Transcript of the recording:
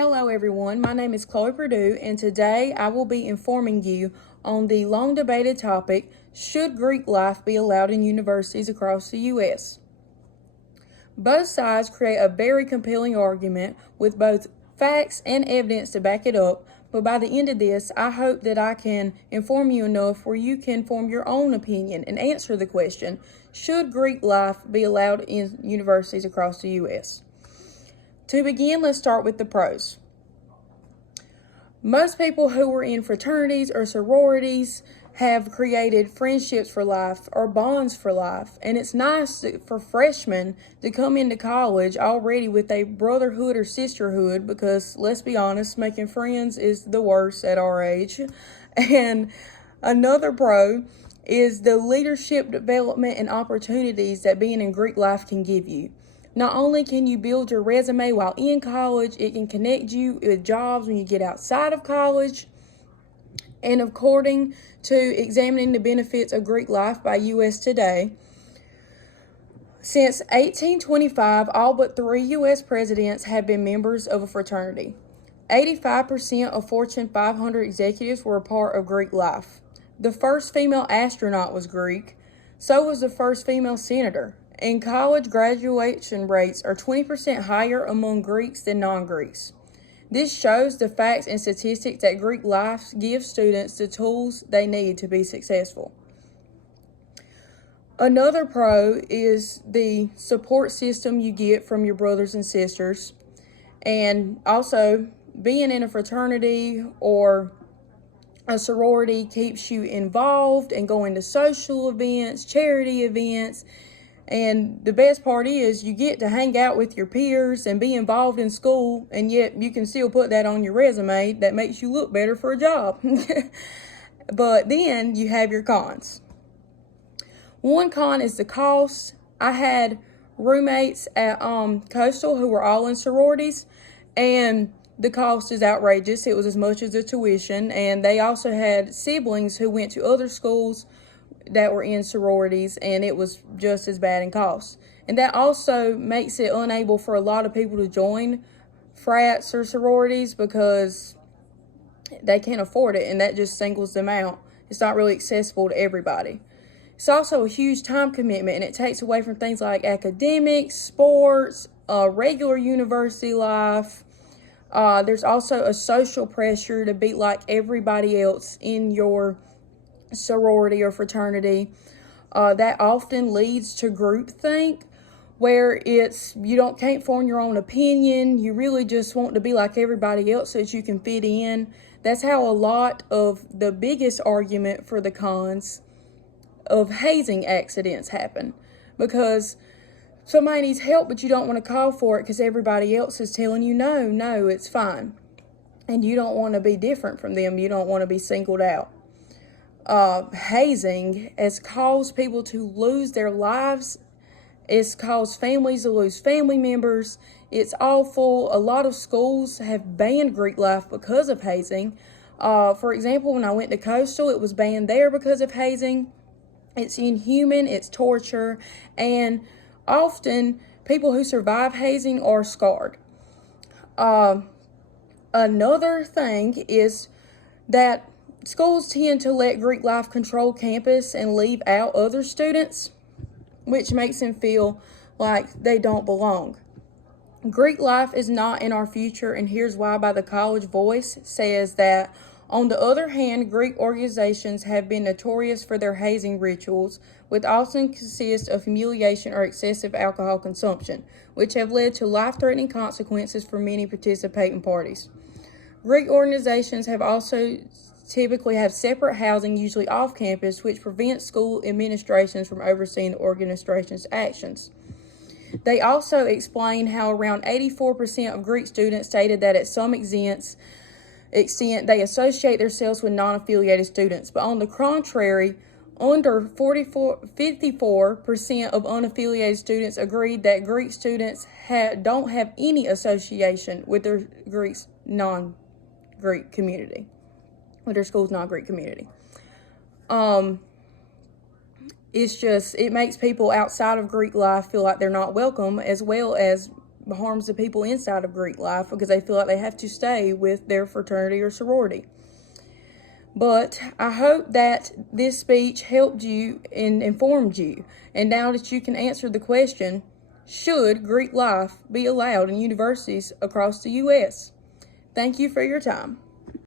Hello everyone, my name is Chloe Perdue and today I will be informing you on the long debated topic, should Greek life be allowed in universities across the U.S.? Both sides create a very compelling argument with both facts and evidence to back it up, but by the end of this, I hope that I can inform you enough where you can form your own opinion and answer the question, should Greek life be allowed in universities across the U.S.? To begin, let's start with the pros. Most people who are in fraternities or sororities have created friendships for life or bonds for life, and it's nice for freshmen to come into college already with a brotherhood or sisterhood because, let's be honest, making friends is the worst at our age. And another pro is the leadership development and opportunities that being in Greek life can give you. Not only can you build your resume while in college, it can connect you with jobs when you get outside of college. And according to Examining the Benefits of Greek Life by U.S. Today, since 1825, all but 3 U.S. presidents have been members of a fraternity. 85% of Fortune 500 executives were a part of Greek life. The first female astronaut was Greek. So was the first female senator. And college graduation rates are 20% higher among Greeks than non-Greeks. This shows the facts and statistics that Greek life gives students the tools they need to be successful. Another pro is the support system you get from your brothers and sisters, and also being in a fraternity or a sorority keeps you involved and going to social events, charity events. And the best part is you get to hang out with your peers and be involved in school, and yet you can still put that on your resume. That makes you look better for a job. But then you have your cons. One con is the cost. I had roommates at Coastal who were all in sororities, and the cost is outrageous. It was as much as the tuition, and they also had siblings who went to other schools that were in sororities, and it was just as bad in cost. And that also makes it unable for a lot of people to join frats or sororities because they can't afford it, and that just singles them out. It's not really accessible to everybody. It's also a huge time commitment, and it takes away from things like academics, sports, regular university life. There's also a social pressure to be like everybody else in your sorority or fraternity. That often leads to groupthink, where it's you can't form your own opinion. You really just want to be like everybody else so that you can fit in. That's how a lot of the biggest argument for the cons of hazing accidents happen, because somebody needs help but you don't want to call for it because everybody else is telling you no, it's fine, and you don't want to be different from them. You don't want to be singled out. Hazing has caused people to lose their lives. It's caused families to lose family members. It's awful. A lot of schools have banned Greek life because of hazing. For example, when I went to Coastal, it was banned there because of hazing. It's inhuman, it's torture, and often people who survive hazing are scarred. Another thing is that schools tend to let Greek life control campus and leave out other students, which makes them feel like they don't belong. Greek life is not in our future, and here's why. By the College Voice says that, on the other hand, Greek organizations have been notorious for their hazing rituals, which often consist of humiliation or excessive alcohol consumption, which have led to life-threatening consequences for many participating parties. Greek organizations have also typically have separate housing, usually off campus, which prevents school administrations from overseeing the organization's actions. They also explain how around 84% of Greek students stated that at some extent they associate themselves with non-affiliated students, but on the contrary, under 54% of unaffiliated students agreed that Greek students don't have any association with their non-Greek community, with their school's non-Greek community. It makes people outside of Greek life feel like they're not welcome, as well as harms the people inside of Greek life because they feel like they have to stay with their fraternity or sorority. But I hope that this speech helped you and informed you. And now that you can answer the question, should Greek life be allowed in universities across the U.S.? Thank you for your time.